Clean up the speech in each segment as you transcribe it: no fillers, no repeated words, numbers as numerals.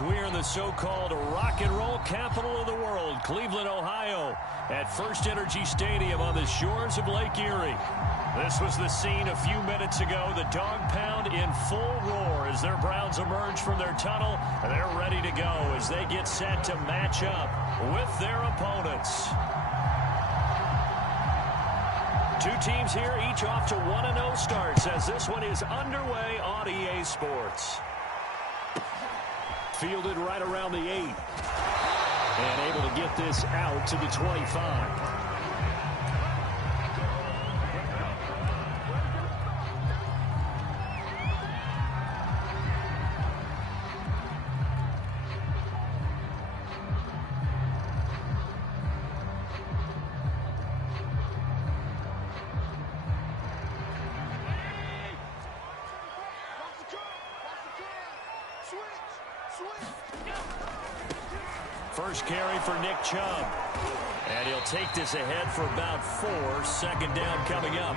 We're in the so-called rock and roll capital of the world, Cleveland, Ohio, at First Energy Stadium on the shores of Lake Erie. This was the scene a few minutes ago. The dog pound in full roar as their Browns emerge from their tunnel. They're ready to go as they get set to match up with their opponents. Two teams here, each off to 1-0 starts as this one is underway on EA Sports. Fielded right around the 8. And able to get this out to the 25. First carry for Nick Chubb. And he'll take this ahead for about 4. Second down coming up.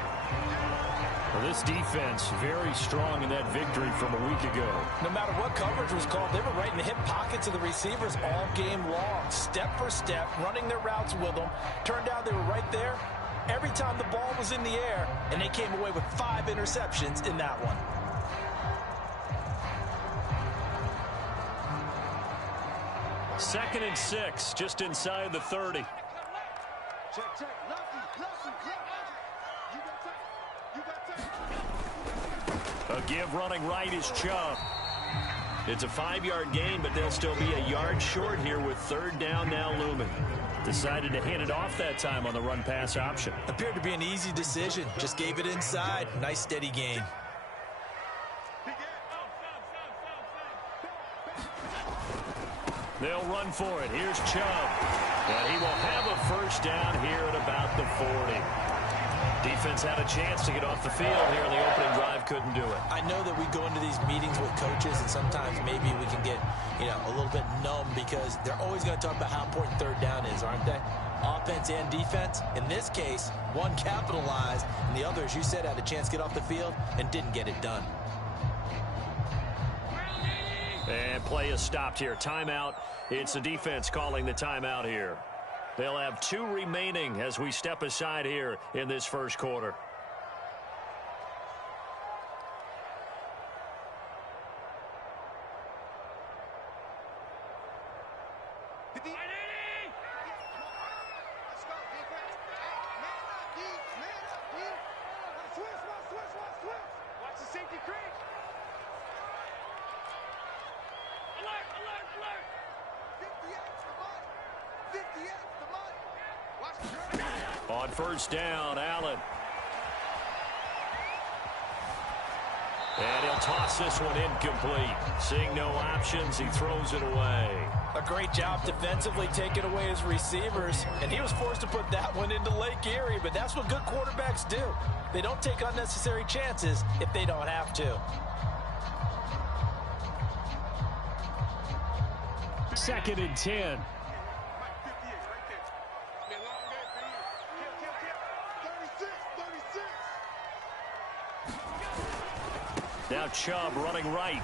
Well, this defense very strong in that victory from a week ago. No matter what coverage was called, they were right in the hip pockets of the receivers all game long. Step for step, running their routes with them. Turned out they were right there every time the ball was in the air, and they came away with 5 interceptions in that one. Second and 6, just inside the 30. Check, check. A give running right is Chubb. It's a 5-yard gain, but they'll still be a yard short here with third down now looming. Decided to hand it off that time on the run-pass option. Appeared to be an easy decision. Just gave it inside. Nice steady gain. They'll run for it. Here's Chubb. And he will have a first down here at about the 40. Defense had a chance to get off the field here in the opening drive. Couldn't do it. I know that we go into these meetings with coaches, and sometimes maybe we can get, a little bit numb because they're always going to talk about how important third down is, aren't they? Offense and defense. In this case, one capitalized, and the other, as you said, had a chance to get off the field and didn't get it done. And play is stopped here. Timeout. It's the defense calling the timeout here. They'll have 2 remaining as we step aside here in this first quarter. On first down, Allen. And he'll toss this one incomplete. Seeing no options, he throws it away. A great job defensively taking away his receivers, and he was forced to put that one into Lake Erie, but that's what good quarterbacks do. They don't take unnecessary chances if they don't have to. Second and 10. Now Chubb running right.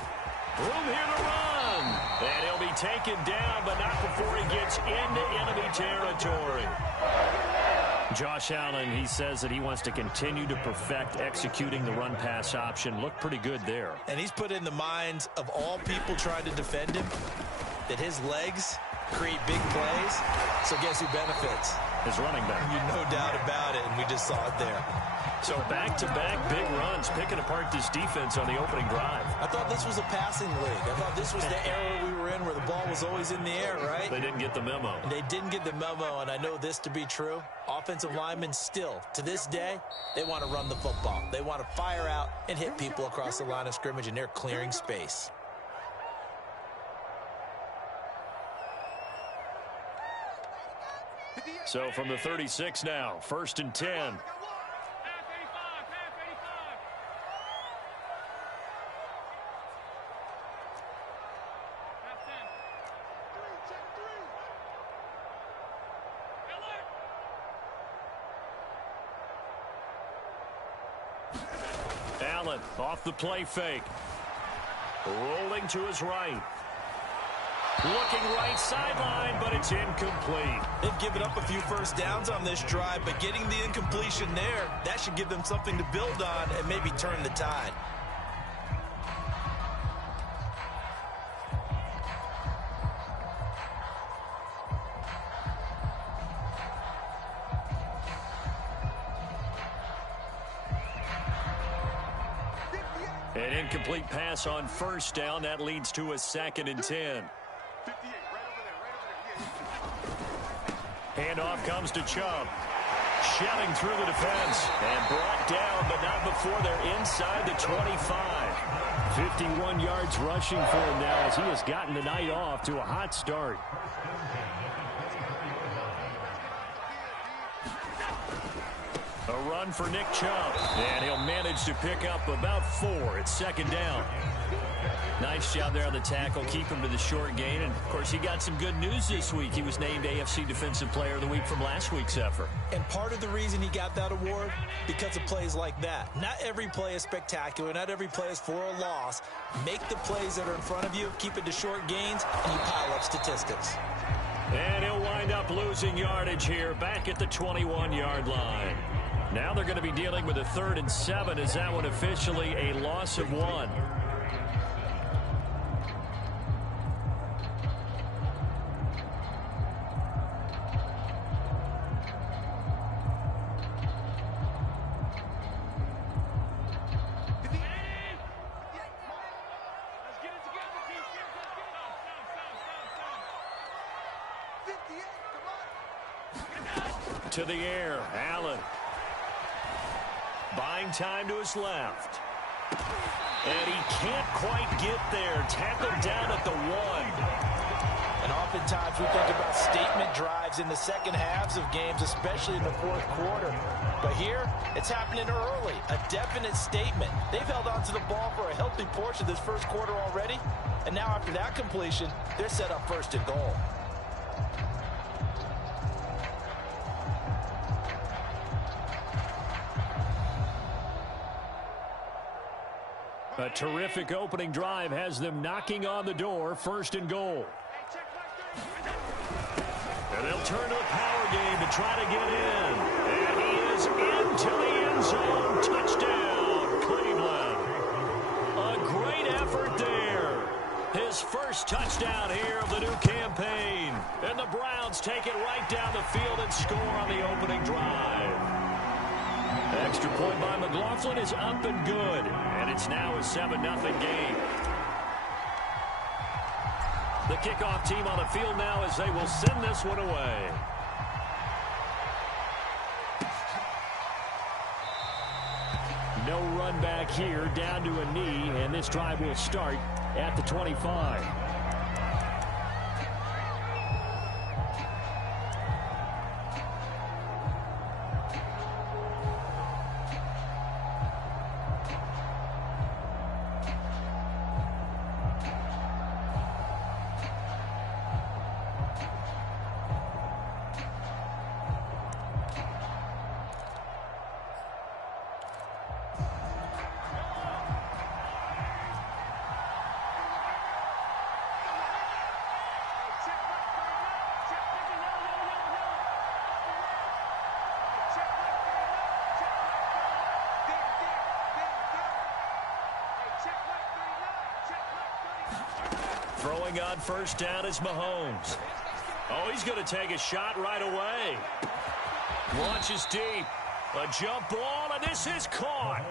Room here to run. And he'll be taken down, but not before he gets into enemy territory. Josh Allen, he says that he wants to continue to perfect executing the run-pass option. Looked pretty good there. And he's put in the minds of all people trying to defend him that his legs create big plays. So guess who benefits? His running back. No doubt about it, and we just saw it there. So back-to-back big runs, picking apart this defense on the opening drive. I thought this was a passing league. I thought this was the era we were in where the ball was always in the air, right? They didn't get the memo. They didn't get the memo, and I know this to be true. Offensive linemen still, to this day, they want to run the football. They want to fire out and hit people across the line of scrimmage, and they're clearing space. So from the 36 now, first and 10. Allen off the play fake. Rolling to his right. Looking right sideline, but it's incomplete. They've given up a few first downs on this drive, but getting the incompletion there, that should give them something to build on and maybe turn the tide. An incomplete pass on first down. That leads to a 2nd and 10. Handoff comes to Chubb. Shelling through the defense and brought down, but not before they're inside the 25. 51 yards rushing for him now as he has gotten the night off to a hot start. A run for Nick Chubb, and he'll manage to pick up about 4. It's 2nd down. Nice job there on the tackle, keep him to the short gain. And, of course, he got some good news this week. He was named AFC Defensive Player of the Week from last week's effort. And part of the reason he got that award, because of plays like that. Not every play is spectacular. Not every play is for a loss. Make the plays that are in front of you, keep it to short gains, and you pile up statistics. And he'll wind up losing yardage here back at the 21-yard line. Now they're going to be dealing with a 3rd and 7 as that one officially a loss of 1. To the air, Allen. Buying time to his left. And he can't quite get there. Tackled down at the 1. And oftentimes we think about statement drives in the second halves of games, especially in the 4th quarter. But here, it's happening early. A definite statement. They've held on to the ball for a healthy portion of this 1st quarter already. And now after that completion, they're set up 1st and goal. A terrific opening drive has them knocking on the door, 1st and goal. And they'll turn to the power game to try to get in. And he is into the end zone. Touchdown, Cleveland. A great effort there. His first touchdown here of the new campaign. And the Browns take it right down the field and score on the opening drive. Extra point by McLaughlin is up and good. And it's now a 7-0 game. The kickoff team on the field now as they will send this one away. No run back here, down to a knee, and this drive will start at the 25. Throwing on first down is Mahomes. Oh, he's going to take a shot right away. Launches deep. A jump ball, and this is caught.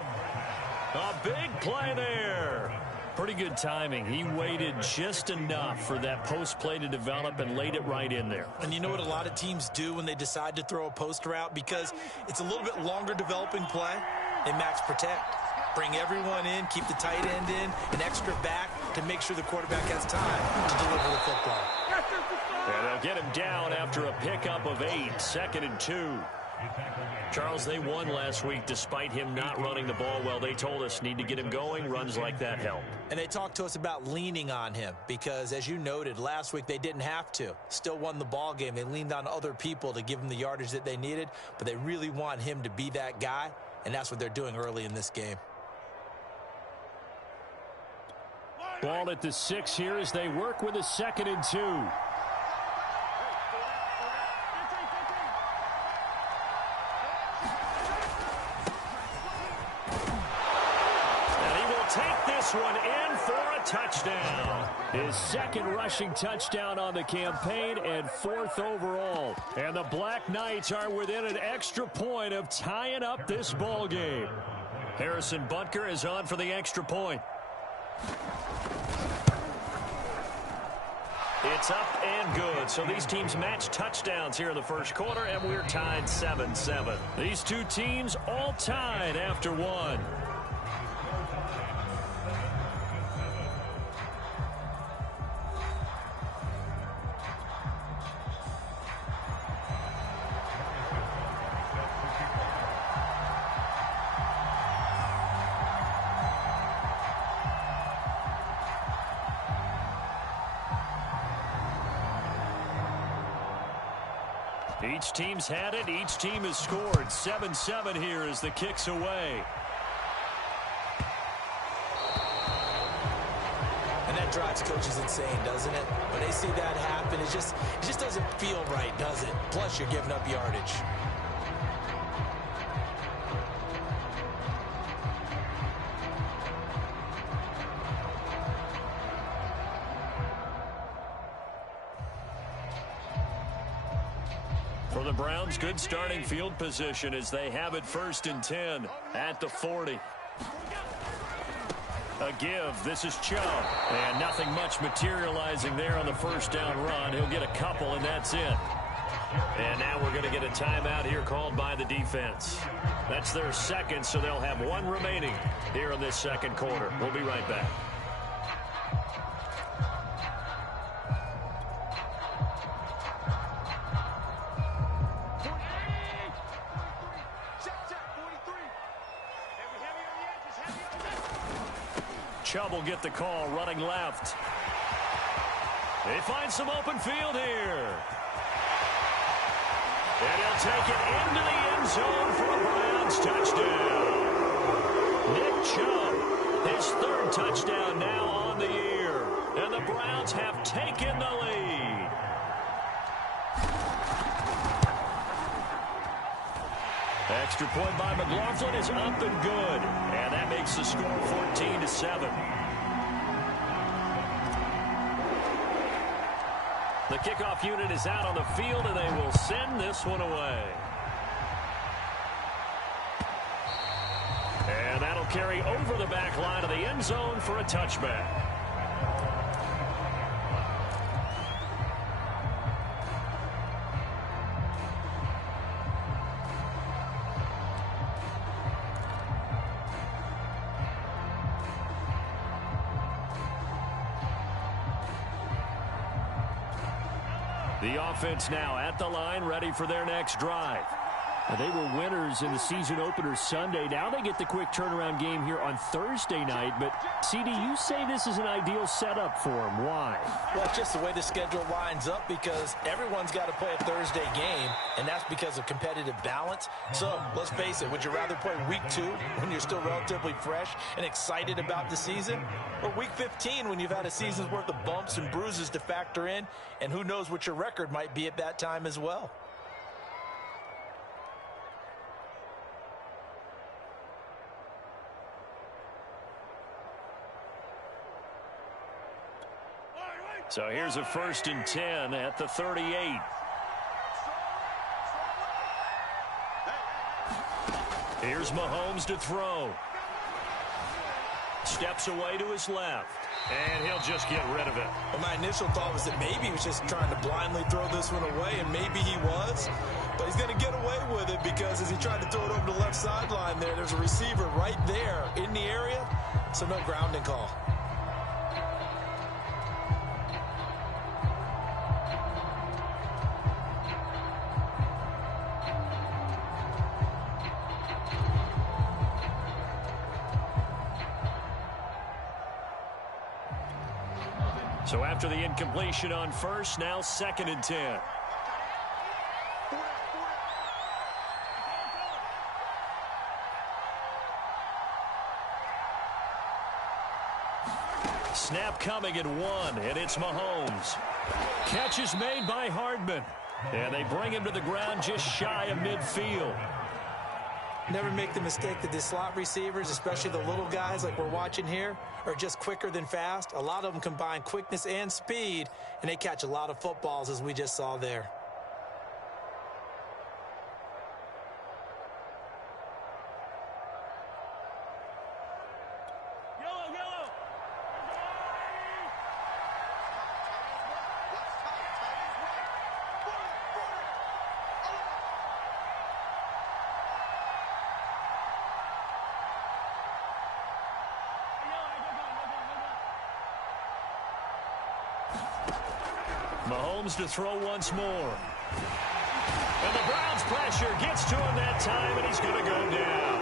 A big play there. Pretty good timing. He waited just enough for that post play to develop and laid it right in there. And you know what a lot of teams do when they decide to throw a post route? Because it's a little bit longer developing play. They max protect. Bring everyone in, keep the tight end in, an extra back to make sure the quarterback has time to deliver the football. And they'll get him down after a pickup of 8, 2nd and 2. Charles, they won last week despite him not running the ball well. They told us need to get him going. Runs like that help. And they talked to us about leaning on him because, as you noted, last week they didn't have to. Still won the ball game. They leaned on other people to give them the yardage that they needed, but they really want him to be that guy, and that's what they're doing early in this game. Ball at the 6 here as they work with a 2nd and 2. Take this one in for a touchdown. His 2nd rushing touchdown on the campaign and 4th overall. And the Black Knights are within an extra point of tying up this ball game. Harrison Butker is on for the extra point. It's up and good. So these teams match touchdowns here in the first quarter, and we're tied 7-7. These two teams all tied after one. Each team's had it. Each team has scored. 7-7 here as the kick's away. And that drives coaches insane, doesn't it? When they see that happen, it just doesn't feel right, does it? Plus, you're giving up yardage. For the Browns, good starting field position as they have it 1st and 10 at the 40. A give. This is Chubb. And nothing much materializing there on the 1st down run. He'll get a couple, and that's it. And now we're going to get a timeout here called by the defense. That's their 2nd, so they'll have one remaining here in this 2nd quarter. We'll be right back. Chubb will get the call running left. They find some open field here. And he'll take it into the end zone for a Browns touchdown. Nick Chubb, his 3rd touchdown now on the year. And the Browns have taken the lead. Extra point by McLaughlin is up and good. And that makes the score 14-7. The kickoff unit is out on the field, and they will send this one away. And that'll carry over the back line of the end zone for a touchback. The offense now at the line, ready for their next drive. They were winners in the season opener Sunday. Now they get the quick turnaround game here on Thursday night. But, CD, you say this is an ideal setup for them. Why? Well, it's just the way the schedule lines up because everyone's got to play a Thursday game, and that's because of competitive balance. So, let's face it, would you rather play week 2 when you're still relatively fresh and excited about the season? Or week 15 when you've had a season's worth of bumps and bruises to factor in, and who knows what your record might be at that time as well? So here's a 1st and 10 at the 38. Here's Mahomes to throw. Steps away to his left. And he'll just get rid of it. Well, my initial thought was that maybe he was just trying to blindly throw this one away, and maybe he was. But he's going to get away with it because as he tried to throw it over the left sideline there's a receiver right there in the area. So no grounding call. So after the incompletion on 1st, now 2nd and 10. Snap coming at 1, and it's Mahomes. Catch is made by Hardman, and they bring him to the ground just shy of midfield. Never make the mistake that the slot receivers, especially the little guys like we're watching here, are just quicker than fast. A lot of them combine quickness and speed, and they catch a lot of footballs, as we just saw there. Mahomes to throw once more. And the Browns' pressure gets to him that time, and he's going to go down.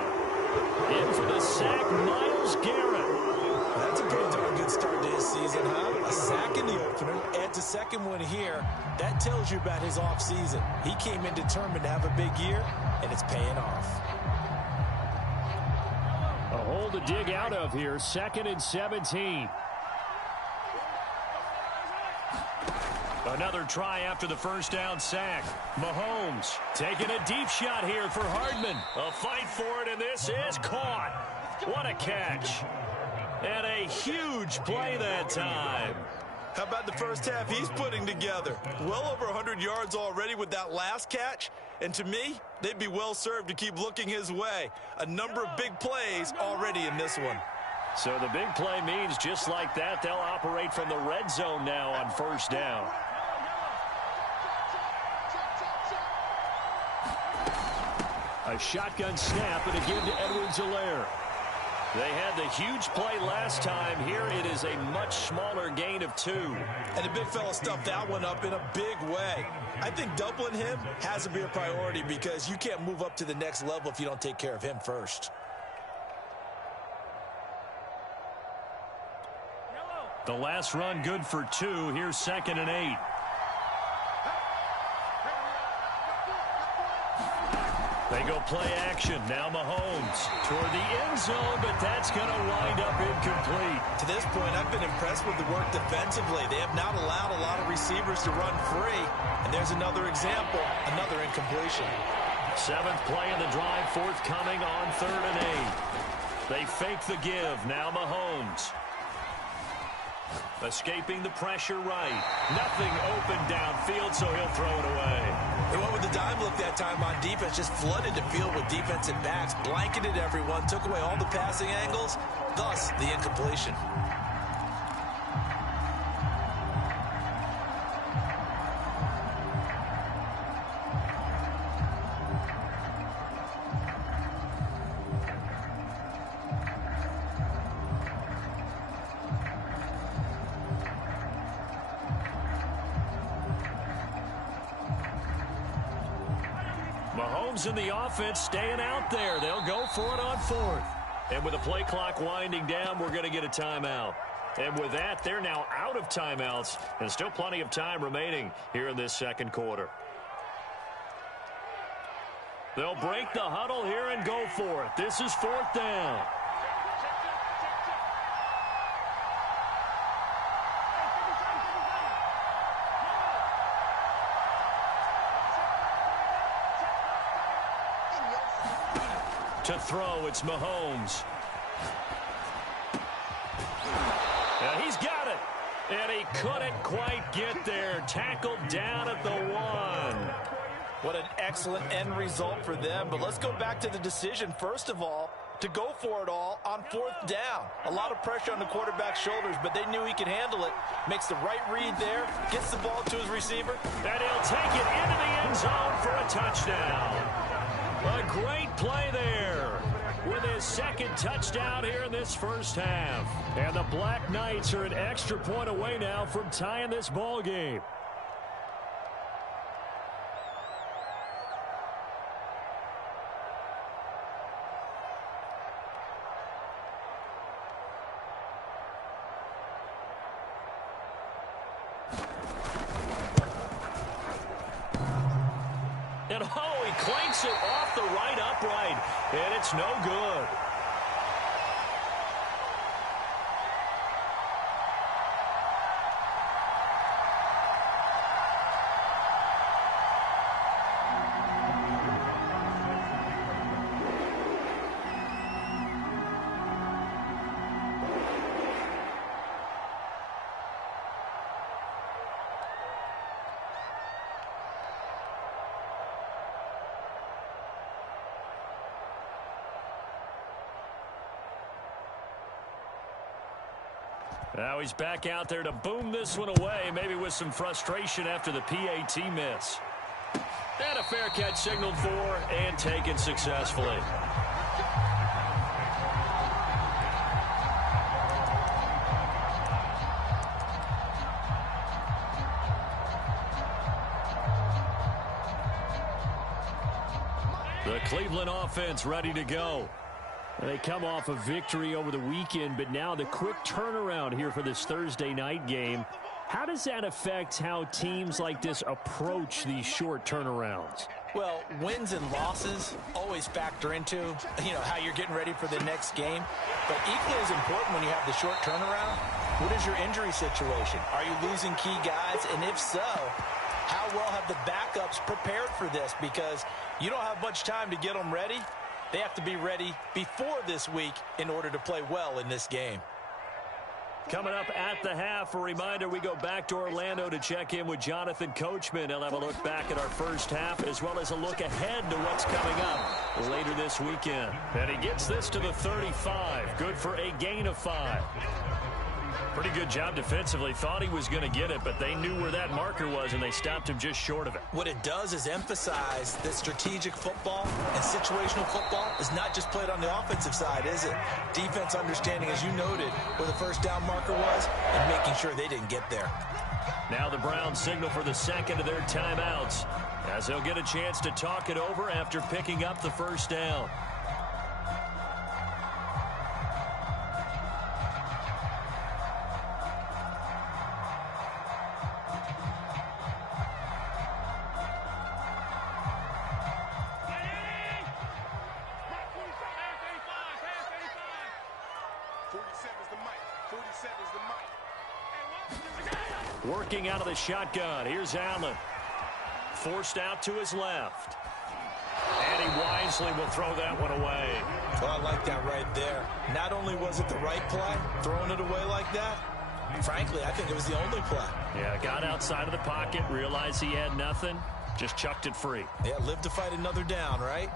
In for the sack, Myles Garrett. That's a pretty darn good start to his season, huh? A sack in the opener, adds a second one here. That tells you about his offseason. He came in determined to have a big year, and it's paying off. A hole to dig out of here, 2nd and 17. Another try after the first down sack. Mahomes taking a deep shot here for Hardman. A fight for it, and this is caught. What a catch. And a huge play that time. How about the first half he's putting together? Well over 100 yards already with that last catch. And to me, they'd be well served to keep looking his way. A number of big plays already in this one. So the big play means just like that, they'll operate from the red zone now on first down. A shotgun snap and a give to Edwards-Helaire. They had the huge play last time. Here it is a much smaller gain of 2. And the big fella stuffed that one up in a big way. I think doubling him has to be a priority because you can't move up to the next level if you don't take care of him first. The last run good for 2. Here's 2nd and 8. They go play action. Now Mahomes toward the end zone, but that's going to wind up incomplete. To this point, I've been impressed with the work defensively. They have not allowed a lot of receivers to run free. And there's another example, another incompletion. 7th play of the drive, forthcoming on 3rd and 8. They fake the give. Now Mahomes. Escaping the pressure right. Nothing open downfield, so he'll throw it away. They went with the dime look that time on defense, just flooded the field with defensive backs, blanketed everyone, took away all the passing angles, thus the incompletion. Mahomes and the offense staying out there. They'll go for it on 4th. And with the play clock winding down, we're going to get a timeout. And with that, they're now out of timeouts, and still plenty of time remaining here in this second quarter. They'll break the huddle here and go for it. This is 4th down. To throw, it's Mahomes. And he's got it. And he couldn't quite get there. Tackled down at the 1. What an excellent end result for them. But let's go back to the decision, first of all, to go for it all on 4th down. A lot of pressure on the quarterback's shoulders, but they knew he could handle it. Makes the right read there, gets the ball to his receiver. And he'll take it into the end zone for a touchdown. A great play there with his 2nd touchdown here in this first half. And the Black Knights are an extra point away now from tying this ball game. And oh, he clanks it off the right upright, and it's no good. Now he's back out there to boom this one away, maybe with some frustration after the PAT miss. And a fair catch signaled for and taken successfully. The Cleveland offense ready to go. They come off a victory over the weekend, but now the quick turnaround here for this Thursday night game. How does that affect how teams like this approach these short turnarounds? Well, wins and losses always factor into, how you're getting ready for the next game. But equally as important when you have the short turnaround, what is your injury situation? Are you losing key guys? And if so, how well have the backups prepared for this? Because you don't have much time to get them ready. They have to be ready before this week in order to play well in this game. Coming up at the half, a reminder, we go back to Orlando to check in with Jonathan Coachman. He'll have a look back at our first half as well as a look ahead to what's coming up later this weekend. And he gets this to the 35. Good for a gain of 5. Pretty good job defensively. Thought he was going to get it, but they knew where that marker was, and they stopped him just short of it. What it does is emphasize that strategic football and situational football is not just played on the offensive side, is it? Defense understanding, as you noted, where the first down marker was and making sure they didn't get there. Now the Browns signal for the second of their timeouts as they'll get a chance to talk it over after picking up the first down. Working out of the shotgun. Here's Allen. Forced out to his left. And he wisely will throw that one away. Well, I like that right there. Not only was it the right play, throwing it away like that, frankly, I think it was the only play. Yeah, got outside of the pocket, realized he had nothing, just chucked it free. Yeah, live to fight another down, right?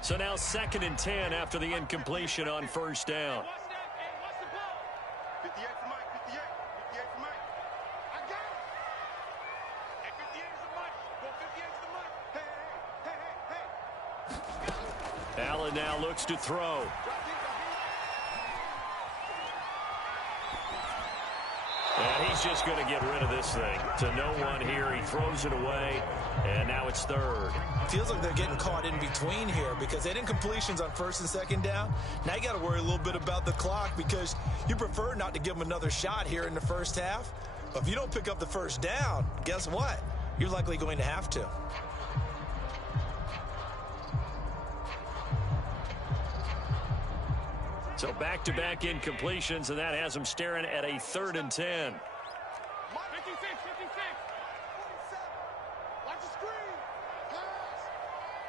So now 2nd and 10 after the incompletion on first down. 58 for Mike, 58. 58 for Mike. I got it. And 58 is the Mike. Go 58 is the Mike. Hey. Allen now looks to throw. And he's just going to get rid of this thing. To no one here. He throws it away. And now it's 3rd. Feels like they're getting caught in between here because they didn't completions on 1st and 2nd down. Now you got to worry a little bit about the clock because you prefer not to give them another shot here in the first half. But if you don't pick up the first down, guess what? You're likely going to have to. So back-to-back incompletions, and that has them staring at a 3rd and 10. 56, 56. 47. Watch the screen. Pass.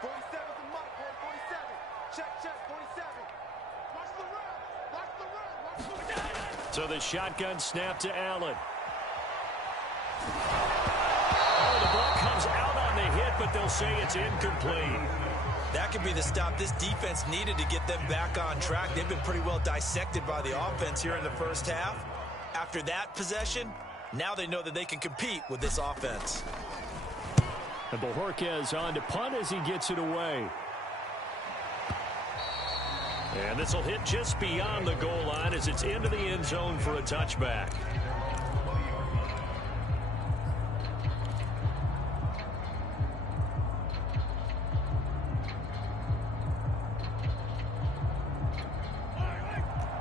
47 for Mike, boy. 47. Check, 47. Watch the run. Watch the run. Watch the run. So the shotgun snap to Allen. Oh, the ball comes out on the hit, but they'll say it's incomplete. That could be the stop this defense needed to get them back on track. They've been pretty well dissected by the offense here in the first half. After that possession, now they know that they can compete with this offense. And Bojorquez on to punt as he gets it away. And this will hit just beyond the goal line as it's into the end zone for a touchback.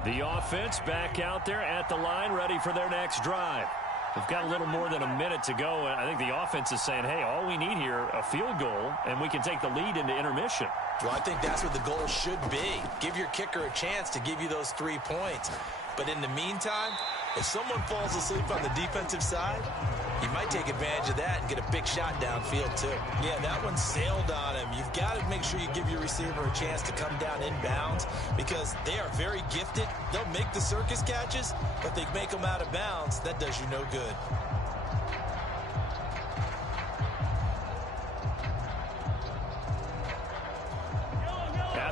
The offense back out there at the line, ready for their next drive. They've got a little more than a minute to go. I think the offense is saying, hey, all we need here, a field goal, and we can take the lead into intermission. Well, I think that's what the goal should be. Give your kicker a chance to give you those 3 points. But in the meantime, if someone falls asleep on the defensive side, you might take advantage of that and get a big shot downfield, too. Yeah, that one sailed on him. You've got to make sure you give your receiver a chance to come down inbounds because they are very gifted. They'll make the circus catches, but they make them out of bounds. That does you no good.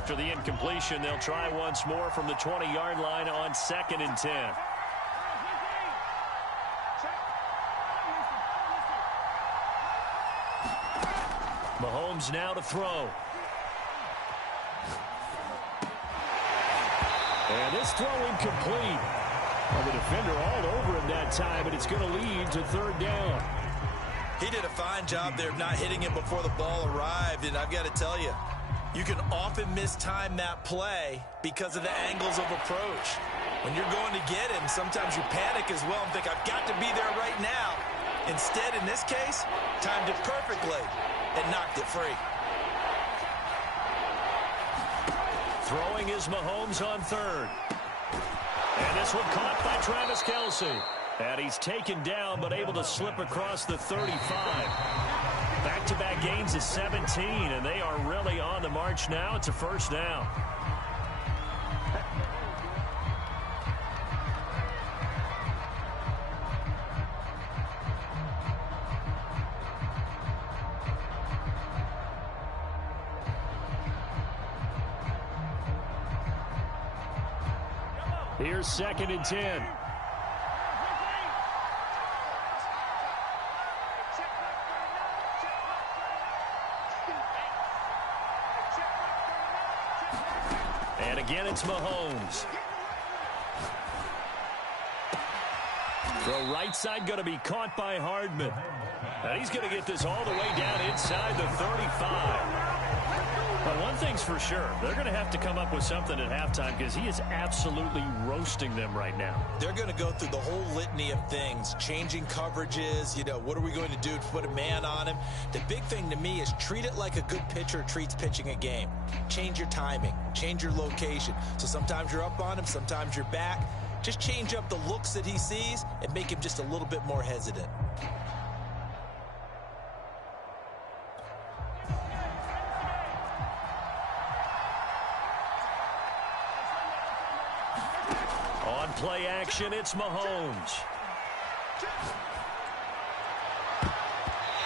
After the incompletion, they'll try once more from the 20-yard line on 2nd and 10. Mahomes now to throw. And this throw incomplete. Well, the defender all over him that time, and it's going to lead to 3rd down. He did a fine job there of not hitting him before the ball arrived, and I've got to tell you, you can often mistime that play because of the angles of approach. When you're going to get him, sometimes you panic as well and think, I've got to be there right now. Instead, in this case, timed it perfectly and knocked it free. Throwing is Mahomes on 3rd. And this one caught by Travis Kelce. And he's taken down but able to slip across the 35. Back-to-back gains of 17, and they are really on the march now. It's a 1st down. Here's 2nd and 10. And again, it's Mahomes. Throw right side going to be caught by Hardman. And he's going to get this all the way down inside the 35. But one thing's for sure, they're going to have to come up with something at halftime because he is absolutely roasting them right now. They're going to go through the whole litany of things, changing coverages, what are we going to do to put a man on him? The big thing to me is treat it like a good pitcher treats pitching a game. Change your timing, change your location. So sometimes you're up on him, sometimes you're back. Just change up the looks that he sees and make him just a little bit more hesitant. On play action, it's Mahomes.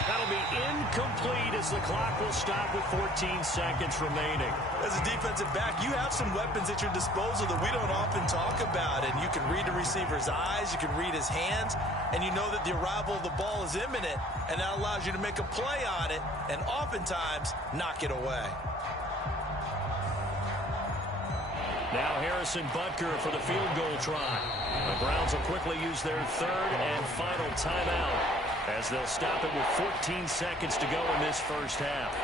That'll be incomplete as the clock will stop with 14 seconds remaining. As a defensive back, you have some weapons at your disposal that we don't often talk about. And you can read the receiver's eyes, you can read his hands, and you know that the arrival of the ball is imminent, and that allows you to make a play on it and oftentimes knock it away. Now Harrison Butker for the field goal try. The Browns will quickly use their 3rd and final timeout as they'll stop it with 14 seconds to go in this 1st half.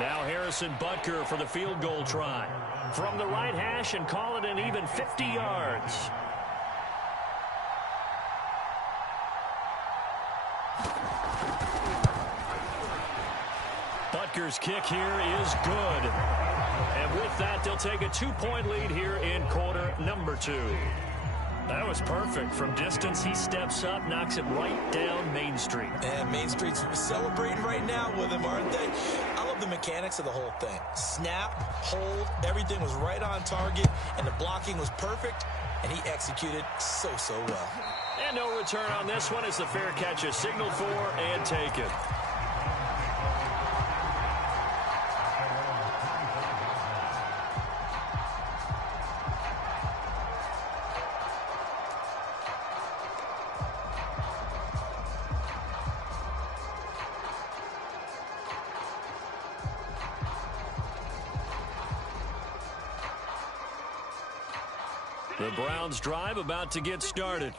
Now Harrison Butker for the field goal try. From the right hash and call it an even 50 yards. Butker's kick here is good. And with that, they'll take a 2-point lead here in quarter number 2. That was perfect. From distance, he steps up, knocks it right down Main Street. And Main Street's celebrating right now with him, aren't they? I love the mechanics of the whole thing. Snap, hold, everything was right on target, and the blocking was perfect, and he executed so well. And no return on this one as the fair catch is signaled for and taken. The Browns drive about to get started.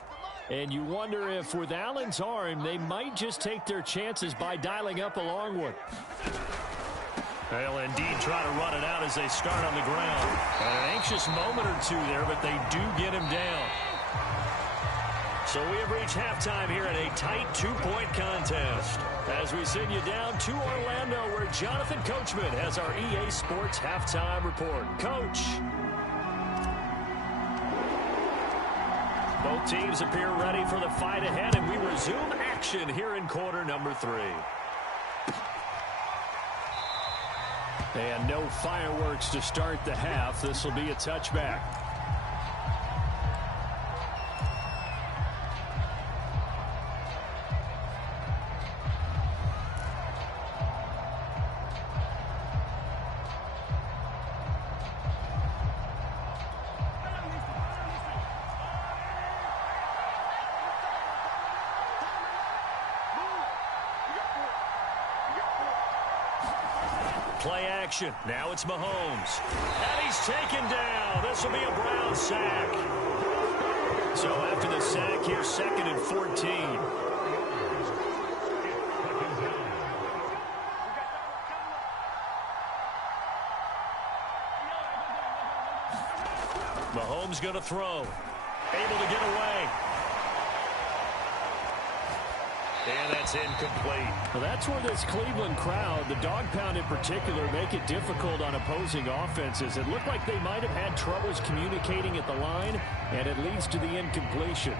And you wonder if with Allen's arm, they might just take their chances by dialing up a long one. They'll indeed try to run it out as they start on the ground. An anxious moment or two there, but they do get him down. So we have reached halftime here in a tight 2-point contest. As we send you down to Orlando, where Jonathan Coachman has our EA Sports halftime report. Coach. Both teams appear ready for the fight ahead, and we resume action here in quarter number 3. And no fireworks to start the half. This will be a touchback. play action. Now it's Mahomes. And he's taken down. This will be a Brown sack. So after the sack, here's 2nd and 14. Mahomes going to throw. Able to get away. And that's incomplete. Well, that's where this Cleveland crowd, the dog pound in particular, make it difficult on opposing offenses. It looked like they might have had troubles communicating at the line, and it leads to the incompletion.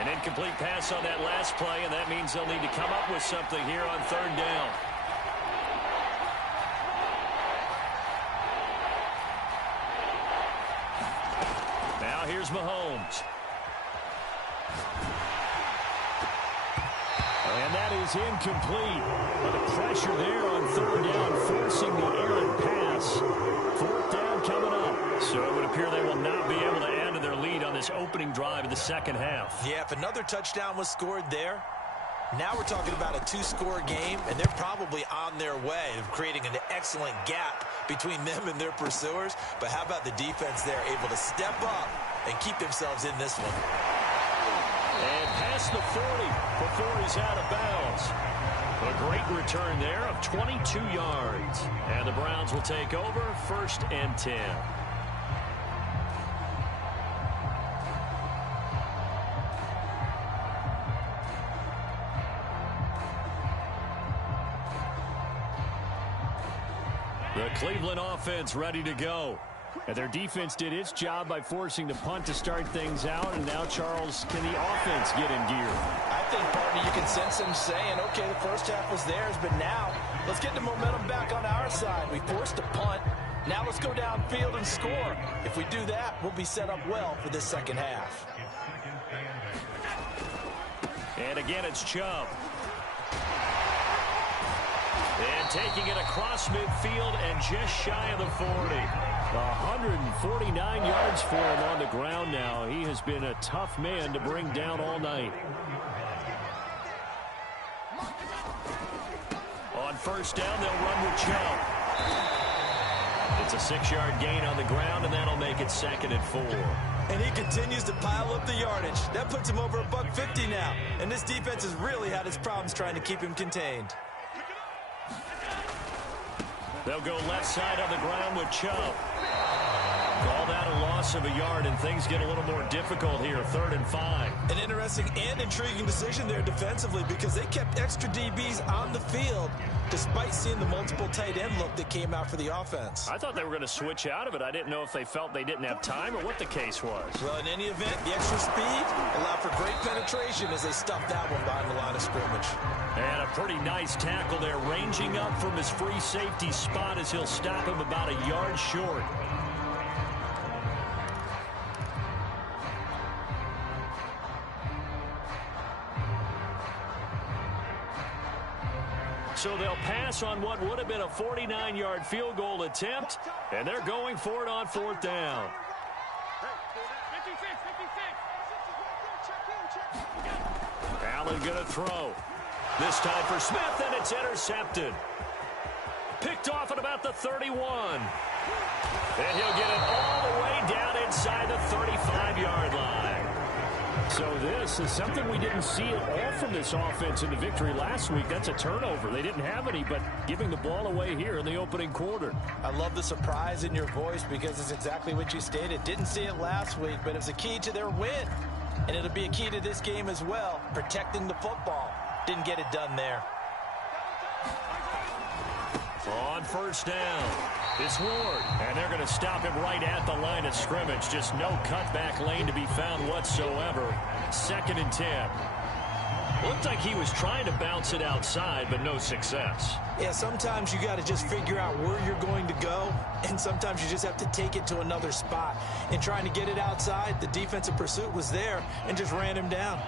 An incomplete pass on that last play, and that means they'll need to come up with something here on 3rd down. Now here's Mahomes. And that is incomplete. But the pressure there on 3rd down, forcing the errant pass. 4th down coming up. So it would appear they will not be able to add to their lead on this opening drive of the 2nd half. Yeah, if another touchdown was scored there, now we're talking about a 2-score game, and they're probably on their way of creating an excellent gap between them and their pursuers. But how about the defense there, able to step up and keep themselves in this one? And past the 40 before he's out of bounds. A great return there of 22 yards. And the Browns will take over 1st and 10. The Cleveland offense ready to go. And their defense did its job by forcing the punt to start things out. And now, Charles, can the offense get in gear? I think, partner, you can sense them saying, okay, the first half was theirs, but now let's get the momentum back on our side. We forced a punt. Now let's go downfield and score. If we do that, we'll be set up well for this 2nd half. And again, it's Chubb. And taking it across midfield and just shy of the 40. 149 yards for him on the ground now. He has been a tough man to bring down all night. On 1st down, they'll run with Chubb. It's a 6-yard gain on the ground, and that'll make it 2nd and 4. And he continues to pile up the yardage. That puts him over $150 now. And this defense has really had its problems trying to keep him contained. They'll go left side on the ground with Chubb. Call that a loss of a yard, and things get a little more difficult here. 3rd and 5. An interesting and intriguing decision there defensively, because they kept extra DBs on the field despite seeing the multiple tight end look that came out for the offense. I thought they were going to switch out of it. I didn't know if they felt they didn't have time or what the case was. Well, in any event, the extra speed allowed for great penetration as they stuffed that one behind the line of scrimmage. And a pretty nice tackle there, ranging up from his free safety spot as he'll stop him about a yard short. So they'll pass on what would have been a 49-yard field goal attempt, and they're going for it on 4th down. Allen going to throw. This time for Smith, and it's intercepted. Picked off at about the 31. And he'll get it all the way down inside the 35-yard line. So this is something we didn't see at all from this offense in the victory last week. That's a turnover. They didn't have any, but giving the ball away here in the opening quarter. I love the surprise in your voice, because it's exactly what you stated. Didn't see it last week, but it was a key to their win. And it'll be a key to this game as well, protecting the football. Didn't get it done there. On 1st down, it's Ward, and they're going to stop him right at the line of scrimmage. Just no cutback lane to be found whatsoever. 2nd and 10. Looked like he was trying to bounce it outside, but no success. Yeah, sometimes you got to just figure out where you're going to go, and sometimes you just have to take it to another spot. In trying to get it outside, the defensive pursuit was there and just ran him down.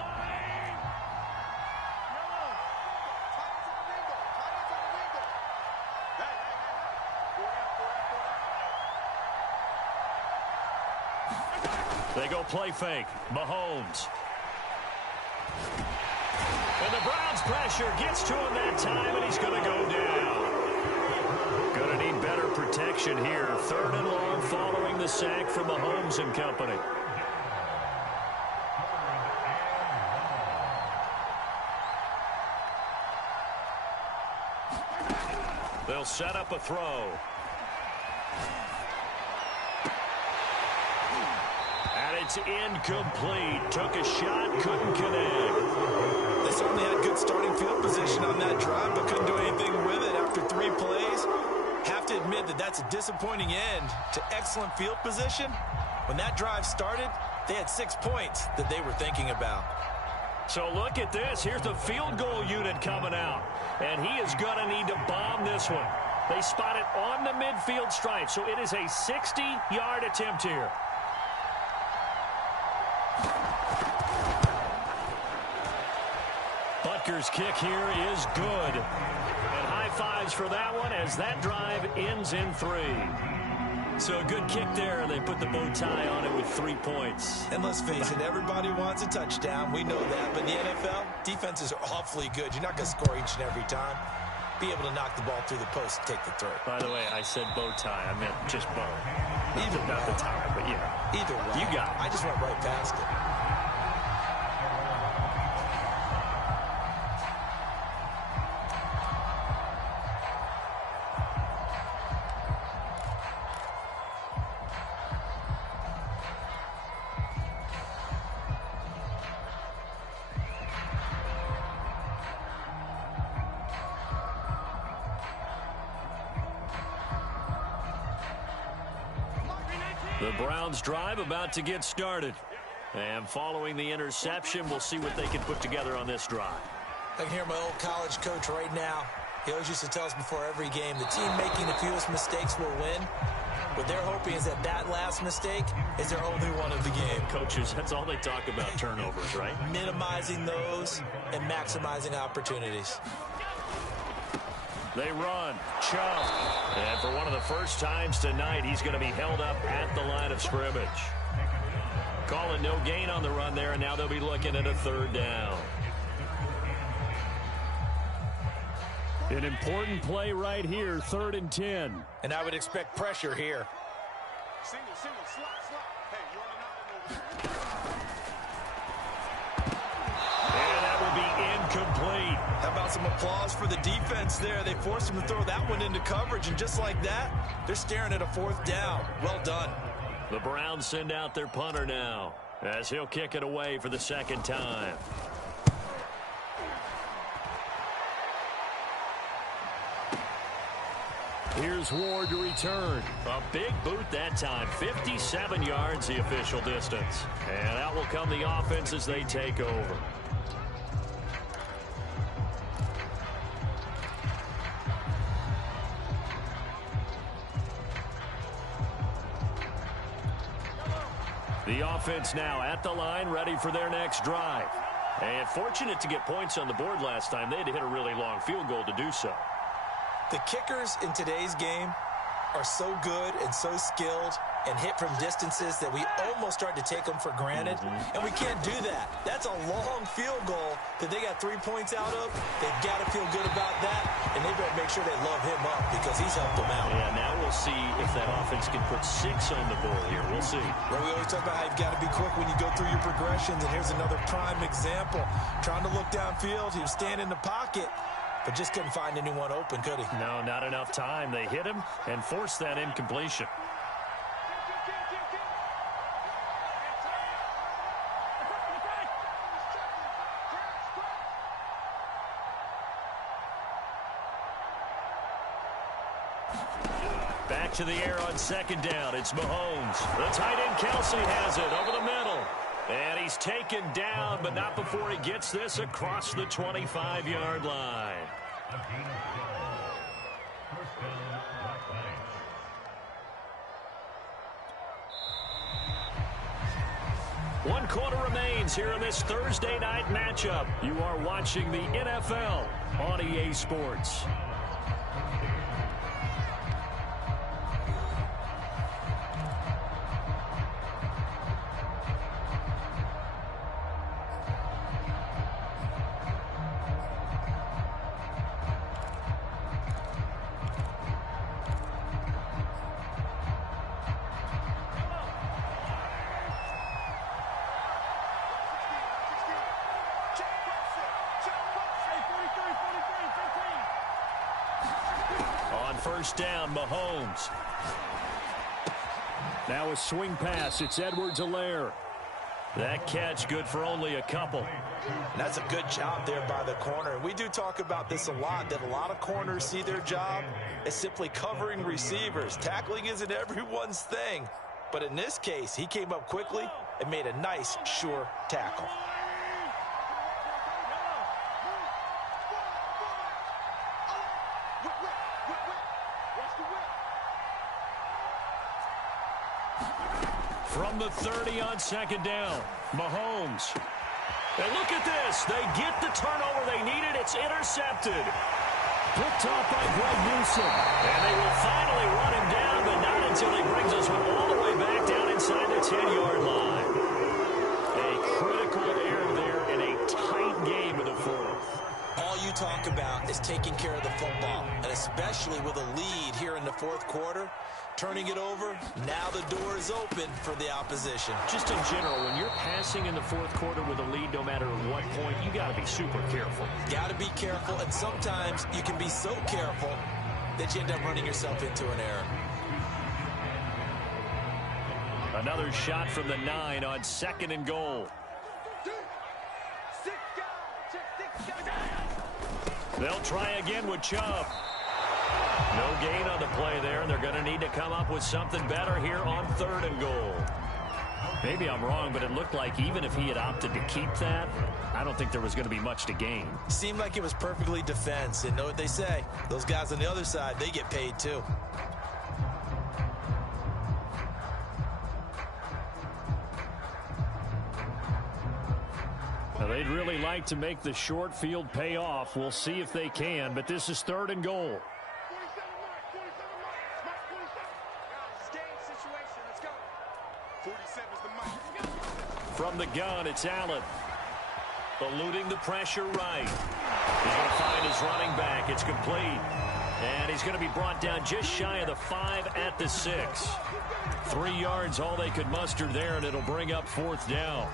They go play fake. Mahomes. And the Browns pressure gets to him that time, and he's going to go down. Going to need better protection here. 3rd and long following the sack from Mahomes and company. They'll set up a throw. And it's incomplete. Took a shot, couldn't connect. They certainly had good starting field position on that drive, but couldn't do anything with it after 3 plays. Have to admit that that's a disappointing end to excellent field position. When that drive started, they had 6 points that they were thinking about. So look at this. Here's the field goal unit coming out. And he is going to need to bomb this one. They spot it on the midfield stripe. So it is a 60-yard attempt here. Butker's kick here is good. And high fives for that one as that drive ends in 3. So a good kick there, and they put the bow tie on it with 3 points. And let's face it, everybody wants a touchdown. We know that. But in the NFL, defenses are awfully good. You're not going to score each and every time. Be able to knock the ball through the post and take the throw. By the way, I said bow tie. I meant just bow. Not the tie, but yeah. Either way. You got it. I just went right past it. The Browns drive about to get started. And following the interception, we'll see what they can put together on this drive. I can hear my old college coach right now. He always used to tell us before every game, the team making the fewest mistakes will win. What they're hoping is that last mistake is their only one of the game. Coaches, that's all they talk about, turnovers, right? Minimizing those and maximizing opportunities. They run. Chubb. And for one of the first times tonight, he's going to be held up at the line of scrimmage. Calling no gain on the run there, and now they'll be looking at a 3rd down. An important play right here, 3rd and 10. And I would expect pressure here. Single, slot. Hey, you on And that will be incomplete. How about some applause for the defense there? They forced him to throw that one into coverage, and just like that, they're staring at a 4th down. Well done. The Browns send out their punter now as he'll kick it away for the 2nd time. Here's Ward to return. A big boot that time. 57 yards the official distance. And out will come the offense as they take over. The offense now at the line, ready for their next drive. And fortunate to get points on the board last time. They had to hit a really long field goal to do so. The kickers in today's game are so good and so skilled and hit from distances that we almost start to take them for granted. And we can't do that. That's a long field goal that they got 3 points out of. They've got to feel good about that, and they better make sure they love him up because he's helped them out. Yeah, now we'll see if that offense can put 6 on the board here. We'll see. Well, we always talk about how you've got to be quick when you go through your progressions, and here's another prime example. Trying to look downfield, he was standing in the pocket, but just couldn't find anyone open, could he? No, not enough time. They hit him and forced that incompletion. Back to the air on 2nd down. It's Mahomes. The tight end Kelsey has it over the middle. And he's taken down, but not before he gets this across the 25-yard line. One quarter remains here in this Thursday night matchup. You are watching the NFL on EA Sports. first down. Mahomes. Now a swing pass. It's Edwards-Helaire. That catch good for only a couple. And that's a good job there by the corner. We do talk about this a lot, that a lot of corners see their job as simply covering receivers. Tackling isn't everyone's thing. But in this case, he came up quickly and made a nice, sure tackle. From the 30 on second down, Mahomes. And look at this. They get the turnover they needed. It's intercepted. Picked off by Greg Newsom. And they will finally run him down, but not until he brings us all the way back down inside the 10-yard line. A critical error there in a tight game in the fourth. All you talk about is taking care of the football, and especially with a lead here in the fourth quarter. Turning it over, now the door is open for the opposition. Just in general, when you're passing in the fourth quarter with a lead, no matter what point, you got to be super careful. Got to be careful, and sometimes you can be so careful that you end up running yourself into an error. Another shot from the 9 on second and goal. They'll try again with Chubb. No gain on the play there, and they're going to need to come up with something better here on third and goal. Maybe I'm wrong, but it looked like even if he had opted to keep that, I don't think there was going to be much to gain. Seemed like it was perfectly defense, and know what they say. Those guys on the other side, they get paid too. Now, they'd really like to make the short field pay off. We'll see if they can, but this is third and goal. From the gun, it's Allen. Eluding the pressure right. He's going to find his running back. It's complete. And he's going to be brought down just shy of the 5 at the 6. 3 yards, all they could muster there, and it'll bring up fourth down.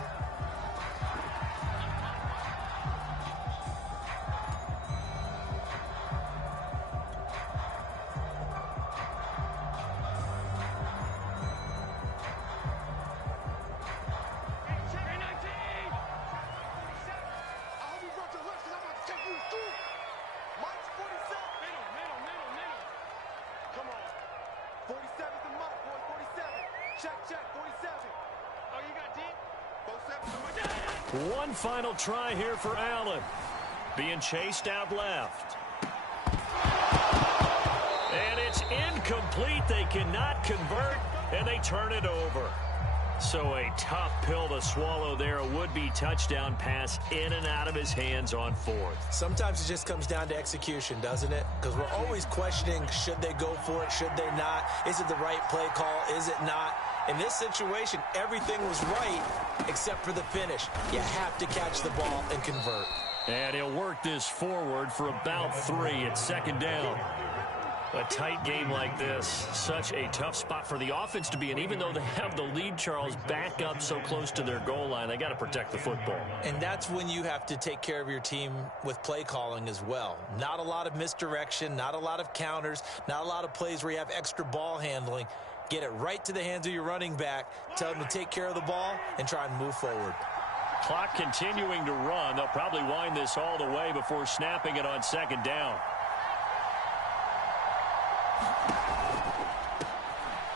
One final try here for Allen. Being chased out left. And it's incomplete. They cannot convert, and they turn it over. So a tough pill to swallow there. A would-be touchdown pass in and out of his hands on fourth. Sometimes it just comes down to execution, doesn't it? Because we're always questioning, should they go for it, should they not? Is it the right play call, is it not? In this situation, everything was right except for the finish. You have to catch the ball and convert. And he'll work this forward for about 3 at second down. A tight game like this, such a tough spot for the offense to be in. Even though they have the lead, Charles, back up so close to their goal line, they got to protect the football. And that's when you have to take care of your team with play calling as well. Not a lot of misdirection, not a lot of counters, not a lot of plays where you have extra ball handling. Get it right to the hands of your running back, tell them to take care of the ball, and try and move forward. Clock continuing to run. They'll probably wind this all the way before snapping it on second down.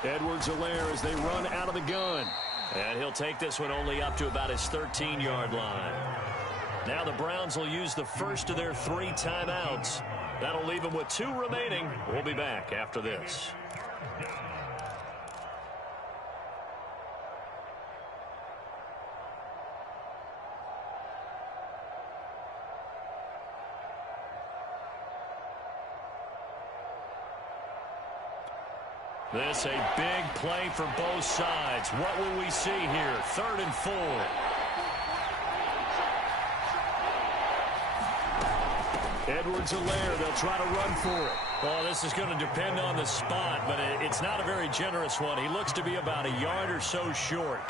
Edwards-Helaire as they run out of the gun. And he'll take this one only up to about his 13-yard line. Now the Browns will use the first of their 3 timeouts. That'll leave them with 2 remaining. We'll be back after this. This a big play for both sides. What will we see here? 3rd and 4. Edwards-Helaire, they'll try to run for it. Well, this is going to depend on the spot, but it's not a very generous one. He looks to be about a yard or so short.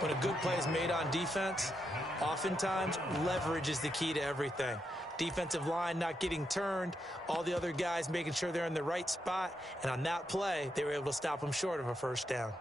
When a good play is made on defense, oftentimes leverage is the key to everything. Defensive line not getting turned. All the other guys making sure they're in the right spot. And on that play, they were able to stop them short of a first down.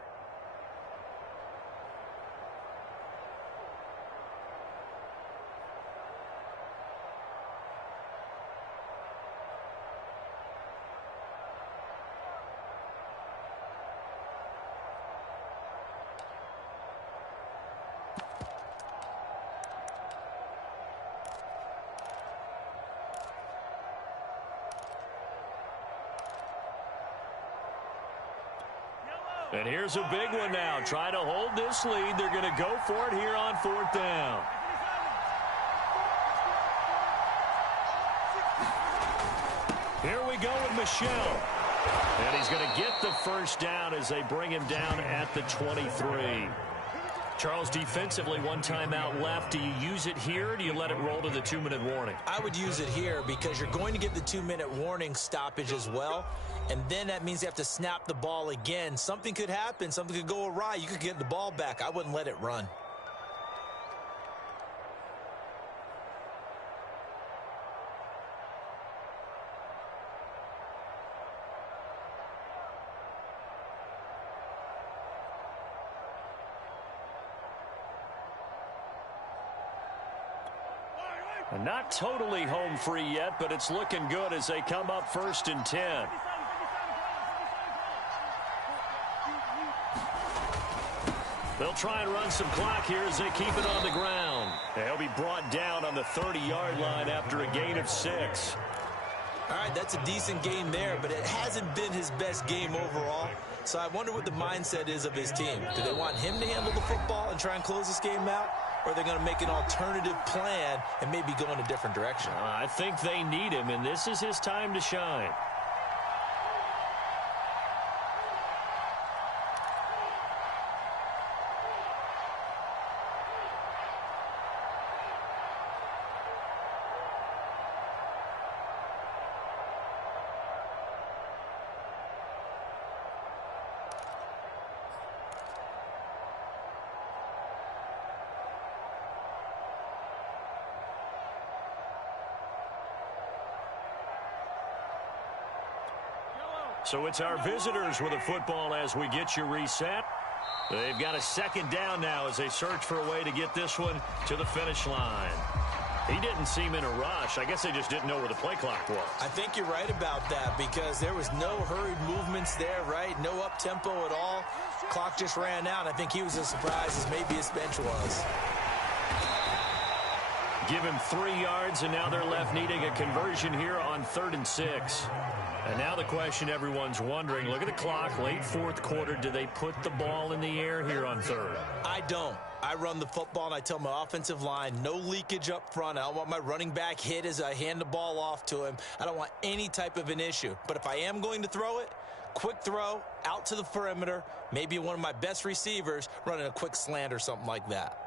And here's a big one now. Trying to hold this lead. They're going to go for it here on fourth down. Here we go with Michel. And he's going to get the first down as they bring him down at the 23. Charles, defensively, one timeout left. Do you use it here, or do you let it roll to the 2-minute warning? I would use it here because you're going to get the 2-minute warning stoppage as well. And then that means you have to snap the ball again. Something could happen. Something could go awry. You could get the ball back. I wouldn't let it run. Not totally home free yet, but it's looking good as they come up 1st and 10. They'll try and run some clock here as they keep it on the ground. They'll be brought down on the 30-yard line after a gain of 6. All right, that's a decent game there, but it hasn't been his best game overall. So I wonder what the mindset is of his team. Do they want him to handle the football and try and close this game out? Or are they going to make an alternative plan and maybe go in a different direction? I think they need him, and this is his time to shine. So it's our visitors with a football as we get you reset. They've got a second down now as they search for a way to get this one to the finish line. He didn't seem in a rush. I guess they just didn't know where the play clock was. I think you're right about that because there was no hurried movements there, right? No up-tempo at all. Clock just ran out. I think he was as surprised as maybe his bench was. Give him 3 yards, and now they're left needing a conversion here on 3rd and 6. And now the question everyone's wondering, look at the clock, late 4th quarter. Do they put the ball in the air here on 3rd? I don't. I run the football, and I tell my offensive line, no leakage up front. I don't want my running back hit as I hand the ball off to him. I don't want any type of an issue. But if I am going to throw it, quick throw, out to the perimeter, maybe one of my best receivers running a quick slant or something like that.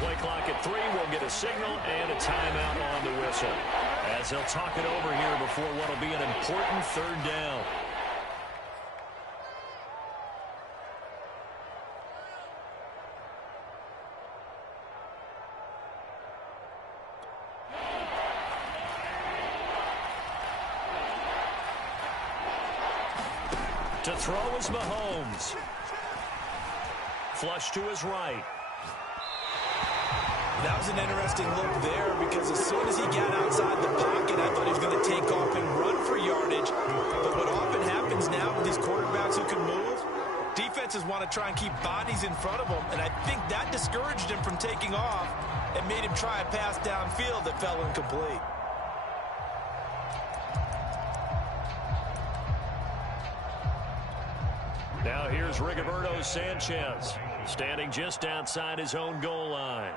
Play clock at 3, we'll get a signal and a timeout on the whistle as they'll talk it over here before what will be an important 3rd down. To throw is Mahomes. Flush to his right. That was an interesting look there because as soon as he got outside the pocket, I thought he was going to take off and run for yardage. But what often happens now with these quarterbacks who can move, defenses want to try and keep bodies in front of them, and I think that discouraged him from taking off and made him try a pass downfield that fell incomplete. Now here's Rigoberto Sanchez, standing just outside his own goal line.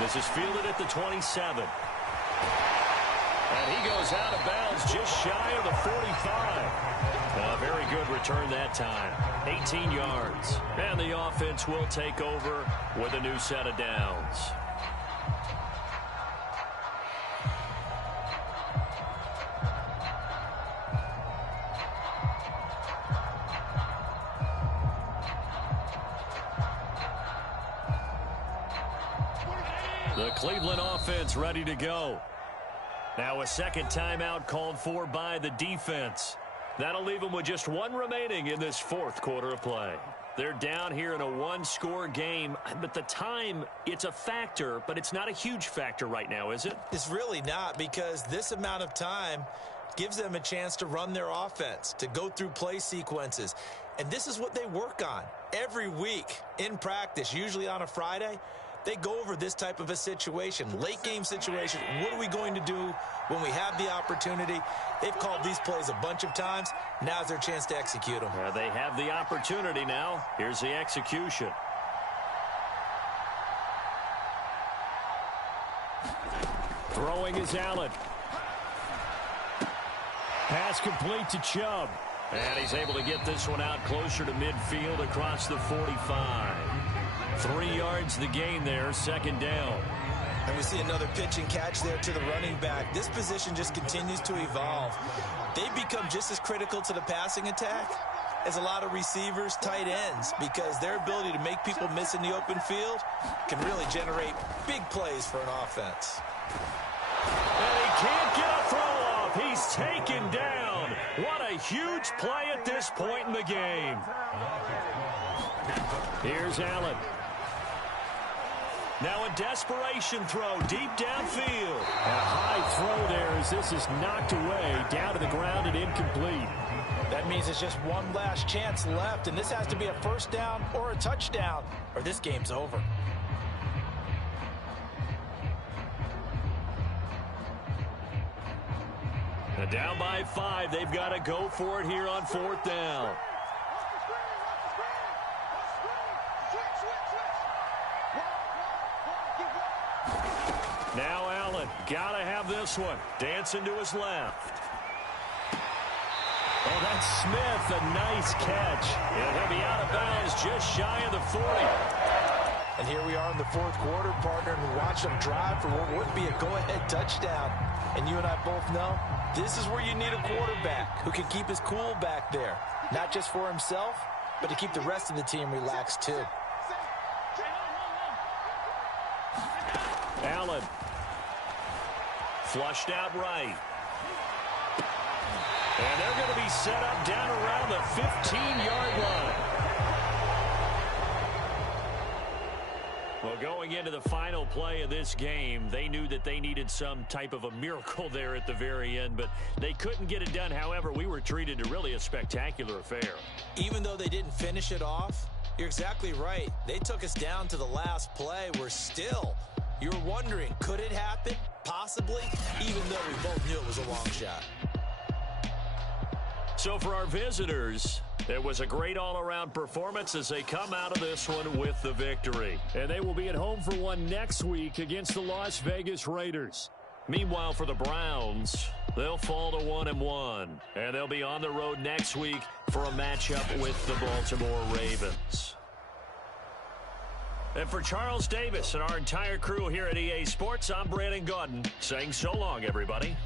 This is fielded at the 27. And he goes out of bounds just shy of the 45. A very good return that time. 18 yards. And the offense will take over with a new set of downs. The Cleveland offense ready to go. Now a second timeout called for by the defense. That'll leave them with just one remaining in this fourth quarter of play. They're down here in a one-score game, but the time, it's a factor, but it's not a huge factor right now, is it? It's really not, because this amount of time gives them a chance to run their offense, to go through play sequences. And this is what they work on every week in practice, usually on a Friday. They go over this type of a situation, late game situation. What are we going to do when we have the opportunity? They've called these plays a bunch of times. Now's their chance to execute them. They have the opportunity now. Here's the execution. Throwing is Allen. Pass complete to Chubb. And he's able to get this one out closer to midfield across the 45. 3 yards the gain there, second down. And we see another pitch and catch there to the running back. This position just continues to evolve. They've become just as critical to the passing attack as a lot of receivers, tight ends, because their ability to make people miss in the open field can really generate big plays for an offense. And he can't get a throw off. He's taken down. What a huge play at this point in the game. Here's Allen. Now a desperation throw deep downfield. And a high throw there as this is knocked away down to the ground and incomplete. That means it's just one last chance left, and this has to be a first down or a touchdown, or this game's over. And down by 5, they've got to go for it here on fourth down. Now Allen, gotta have this one. Dancing to his left. Oh, that's Smith, a nice catch. And he'll be out of bounds just shy of the 40. And here we are in the fourth quarter, partner, and we watch them drive for what would be a go-ahead touchdown. And you and I both know this is where you need a quarterback who can keep his cool back there. Not just for himself, but to keep the rest of the team relaxed too. Allen. Flushed out right. And they're going to be set up down around the 15-yard line. Well, going into the final play of this game, they knew that they needed some type of a miracle there at the very end, but they couldn't get it done. However, we were treated to really a spectacular affair. Even though they didn't finish it off, you're exactly right. They took us down to the last play. We're still, you're wondering, could it happen? Possibly, even though we both knew it was a long shot. So for our visitors, it was a great all-around performance as they come out of this one with the victory. And they will be at home for one next week against the Las Vegas Raiders. Meanwhile, for the Browns, they'll fall to 1-1. And they'll be on the road next week for a matchup with the Baltimore Ravens. And for Charles Davis and our entire crew here at EA Sports, I'm Brandon Gaudin saying so long, everybody.